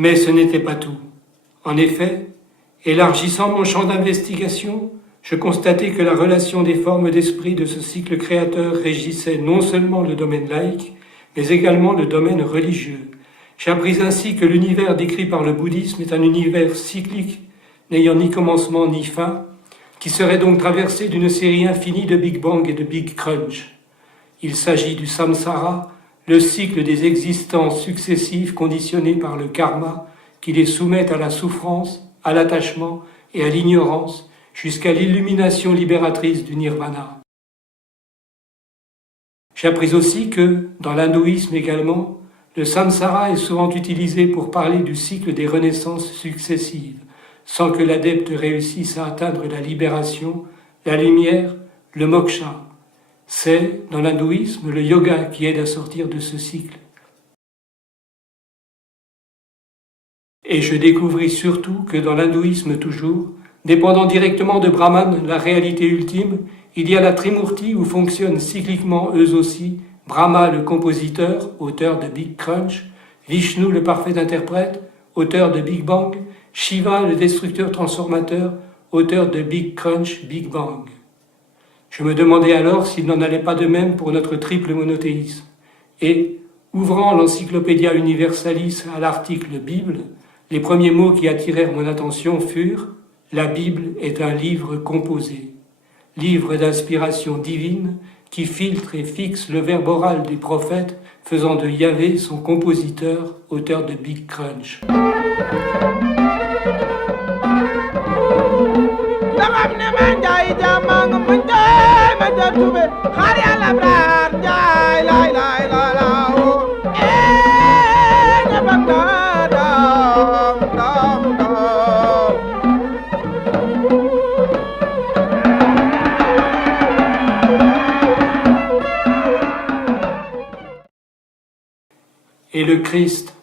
Mais ce n'était pas tout. En effet, élargissant mon champ d'investigation, je constatai que la relation des formes d'esprit de ce cycle créateur régissait non seulement le domaine laïque, mais également le domaine religieux. J'appris ainsi que l'univers décrit par le bouddhisme est un univers cyclique, n'ayant ni commencement ni fin, qui serait donc traversé d'une série infinie de Big Bang et de Big Crunch. Il s'agit du samsara, le cycle des existences successives conditionnées par le karma, qui les soumettent à la souffrance, à l'attachement et à l'ignorance, jusqu'à l'illumination libératrice du nirvana. J'appris aussi que, dans l'hindouisme également, le samsara est souvent utilisé pour parler du cycle des renaissances successives, sans que l'adepte réussisse à atteindre la libération, la lumière, le moksha. C'est, dans l'hindouisme, le yoga qui aide à sortir de ce cycle. Et je découvris surtout que dans l'hindouisme toujours, dépendant directement de Brahman, la réalité ultime, il y a la Trimurti où fonctionnent cycliquement eux aussi Brahma le compositeur, auteur de Big Crunch, Vishnu le parfait interprète, auteur de Big Bang, Shiva le destructeur transformateur, auteur de Big Crunch, Big Bang. Je me demandais alors s'il n'en allait pas de même pour notre triple monothéisme. Et, ouvrant l'Encyclopédia Universalis à l'article Bible, les premiers mots qui attirèrent mon attention furent « La Bible est un livre composé, livre d'inspiration divine qui filtre et fixe le verbe oral des prophètes, faisant de Yahvé son compositeur, auteur de Big Crunch. » Et le Christ,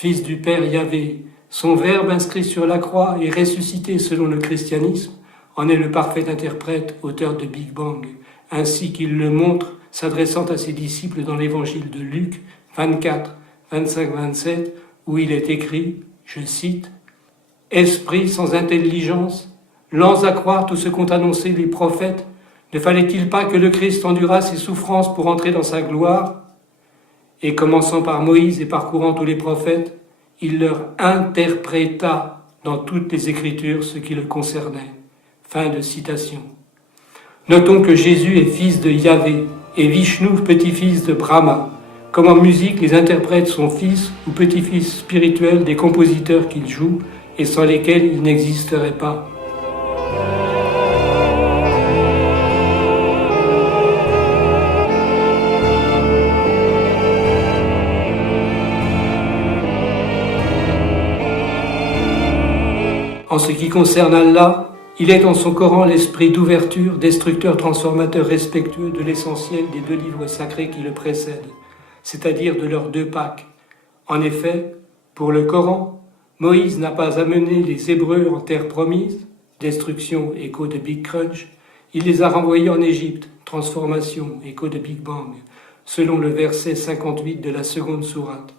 fils du Père Yahvé, son Verbe inscrit sur la croix et ressuscité selon le christianisme, en est le parfait interprète, auteur de Big Bang, ainsi qu'il le montre s'adressant à ses disciples dans l'évangile de Luc 24, 25-27, où il est écrit, je cite, « Esprit sans intelligence, lents à croire tout ce qu'ont annoncé les prophètes, ne fallait-il pas que le Christ endurât ses souffrances pour entrer dans sa gloire ?» Et commençant par Moïse et parcourant tous les prophètes, il leur interpréta dans toutes les Écritures ce qui le concernait. Fin de citation. Notons que Jésus est fils de Yahvé et Vishnu petit-fils de Brahma. Comme en musique, les interprètes sont fils ou petits-fils spirituels des compositeurs qu'ils jouent et sans lesquels ils n'existeraient pas. En ce qui concerne Allah, il est en son Coran l'esprit d'ouverture, destructeur, transformateur, respectueux de l'essentiel des deux livres sacrés qui le précèdent, c'est-à-dire de leurs deux Pâques. En effet, pour le Coran, Moïse n'a pas amené les Hébreux en terre promise, destruction, écho de Big Crunch, il les a renvoyés en Égypte, transformation, écho de Big Bang, selon le verset 58 de la seconde sourate.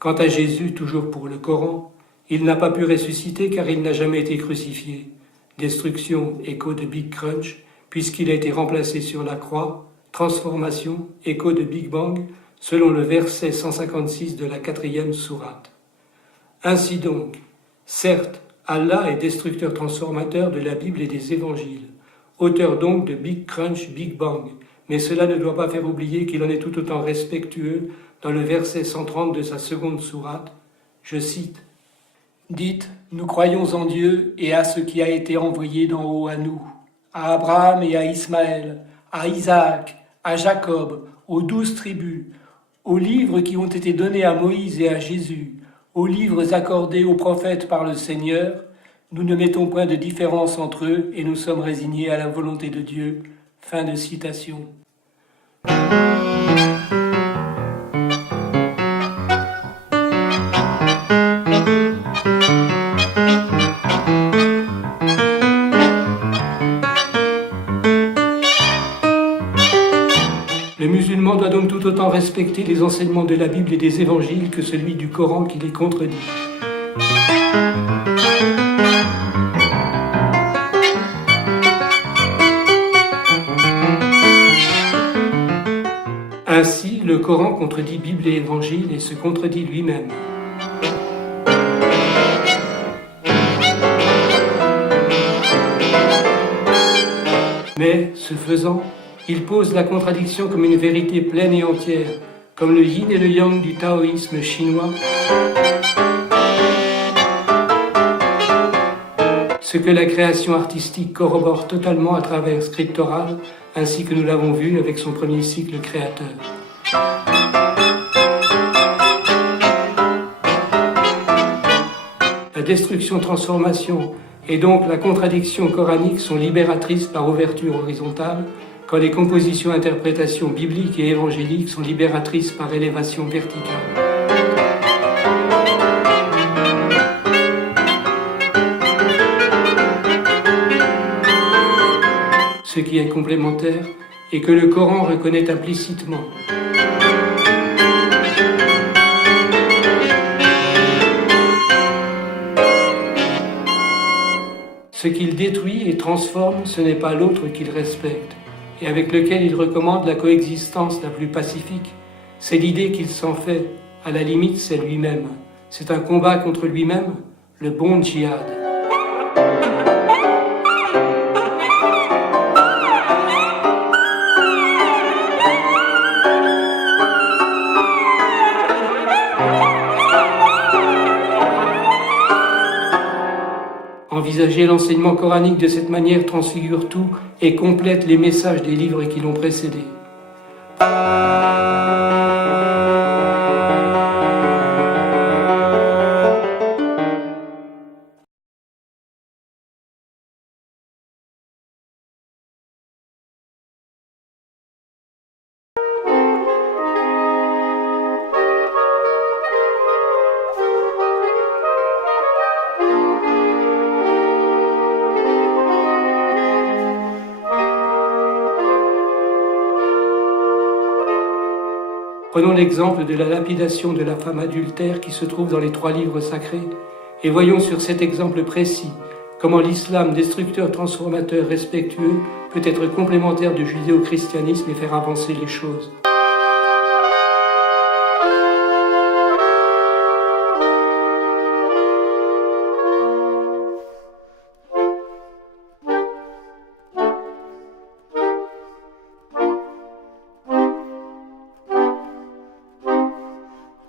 Quant à Jésus, toujours pour le Coran, il n'a pas pu ressusciter car il n'a jamais été crucifié. Destruction, écho de Big Crunch, puisqu'il a été remplacé sur la croix. Transformation, écho de Big Bang, selon le verset 156 de la 4e sourate. Ainsi donc, certes, Allah est destructeur transformateur de la Bible et des évangiles, auteur donc de Big Crunch, Big Bang, mais cela ne doit pas faire oublier qu'il en est tout autant respectueux dans le verset 130 de sa seconde sourate. Je cite, « Dites, nous croyons en Dieu et à ce qui a été envoyé d'en haut à nous, à Abraham et à Ismaël, à Isaac, à Jacob, aux 12 tribus, aux livres qui ont été donnés à Moïse et à Jésus, aux livres accordés aux prophètes par le Seigneur, nous ne mettons point de différence entre eux et nous sommes résignés à la volonté de Dieu. » Fin de citation. Le musulman musulman doit donc tout autant respecter les enseignements de la Bible et des évangiles que celui du Coran qui les contredit. Ainsi, le Coran contredit Bible et Évangile et se contredit lui-même. Mais, ce faisant, il pose la contradiction comme une vérité pleine et entière, comme le yin et le yang du taoïsme chinois, ce que la création artistique corrobore totalement à travers Scriptoral, ainsi que nous l'avons vu avec son premier cycle créateur. La destruction-transformation et donc la contradiction coranique sont libératrices par ouverture horizontale, quand les compositions interprétations bibliques et évangéliques sont libératrices par élévation verticale. Ce qui est complémentaire et que le Coran reconnaît implicitement. Ce qu'il détruit et transforme, ce n'est pas l'autre qu'il respecte, et avec lequel il recommande la coexistence la plus pacifique. C'est l'idée qu'il s'en fait, à la limite c'est lui-même. C'est un combat contre lui-même, le bon djihad. Envisager l'enseignement coranique de cette manière transfigure tout et complète les messages des livres qui l'ont précédé. Prenons l'exemple de la lapidation de la femme adultère qui se trouve dans les 3 livres sacrés, et voyons sur cet exemple précis comment l'islam destructeur, transformateur, respectueux peut être complémentaire du judéo-christianisme et faire avancer les choses.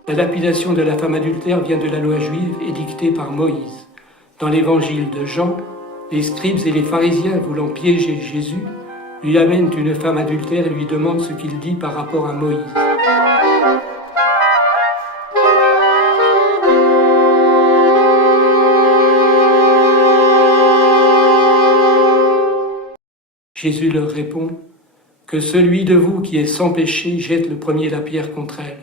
La lapidation de la femme adultère vient de la loi juive édictée par Moïse. Dans l'évangile de Jean, les scribes et les pharisiens, voulant piéger Jésus, lui amènent une femme adultère et lui demandent ce qu'il dit par rapport à Moïse. Jésus leur répond que celui de vous qui est sans péché jette le premier la pierre contre elle.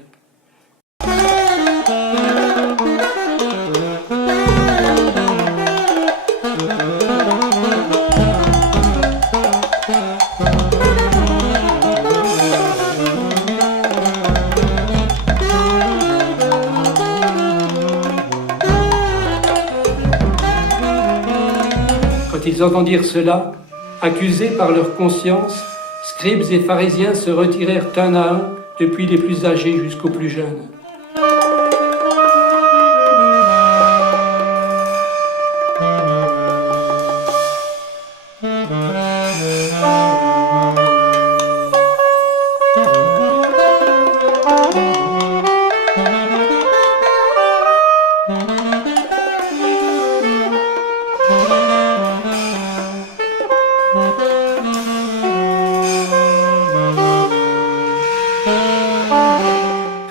Quand ils entendirent cela, accusés par leur conscience, scribes et pharisiens se retirèrent un à un, depuis les plus âgés jusqu'aux plus jeunes.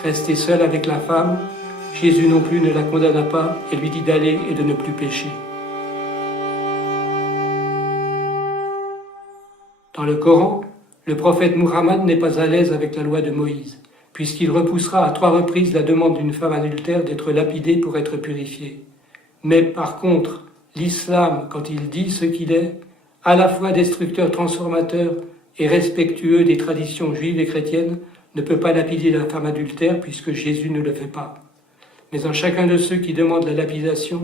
Resté seul avec la femme, Jésus non plus ne la condamna pas et lui dit d'aller et de ne plus pécher. Dans le Coran, le prophète Muhammad n'est pas à l'aise avec la loi de Moïse, puisqu'il repoussera à 3 reprises la demande d'une femme adultère d'être lapidée pour être purifiée. Mais par contre, l'islam, quand il dit ce qu'il est, à la fois destructeur, transformateur et respectueux des traditions juives et chrétiennes, ne peut pas lapider la femme adultère puisque Jésus ne le fait pas. Mais en chacun de ceux qui demandent la lapidation,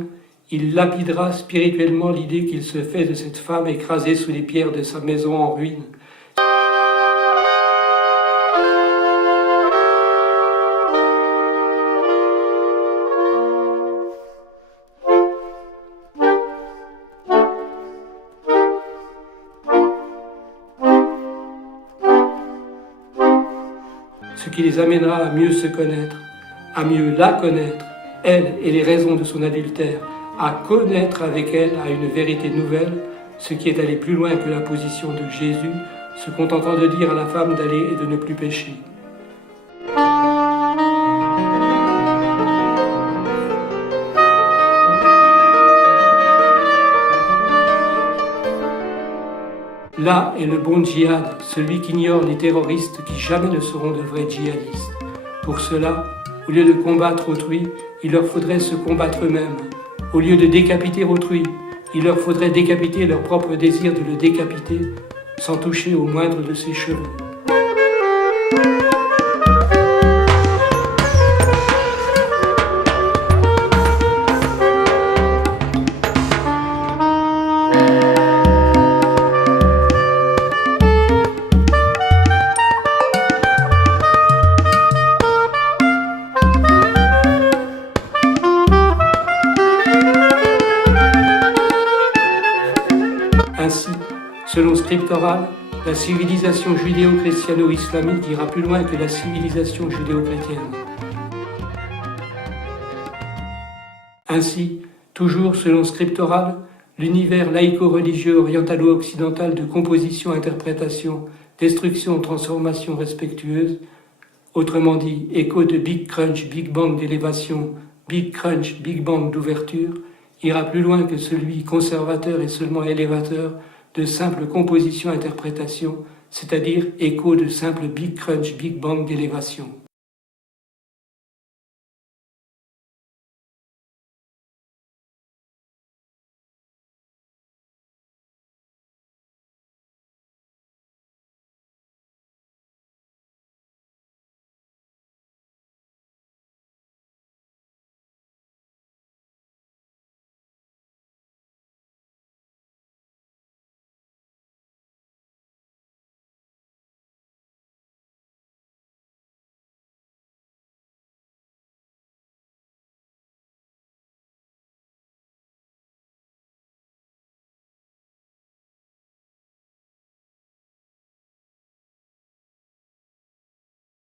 il lapidera spirituellement l'idée qu'il se fait de cette femme écrasée sous les pierres de sa maison en ruine. Ce qui les amènera à mieux se connaître, à mieux la connaître, elle et les raisons de son adultère, à connaître avec elle à une vérité nouvelle, ce qui est allé plus loin que la position de Jésus, se contentant de dire à la femme d'aller et de ne plus pécher. Là est le bon djihad, celui qu'ignore les terroristes qui jamais ne seront de vrais djihadistes. Pour cela, au lieu de combattre autrui, il leur faudrait se combattre eux-mêmes. Au lieu de décapiter autrui, il leur faudrait décapiter leur propre désir de le décapiter sans toucher au moindre de ses cheveux. Ainsi, selon Scriptoral, la civilisation judéo-chrétiano-islamique ira plus loin que la civilisation judéo-chrétienne. Ainsi, toujours selon Scriptoral, l'univers laïco-religieux orientalo-occidental de composition-interprétation, destruction-transformation respectueuse, autrement dit écho de Big Crunch, Big Bang d'élévation, Big Crunch, Big Bang d'ouverture, ira plus loin que celui conservateur et seulement élévateur de simple composition-interprétation, c'est-à-dire écho de simple Big Crunch, Big Bang d'élévation.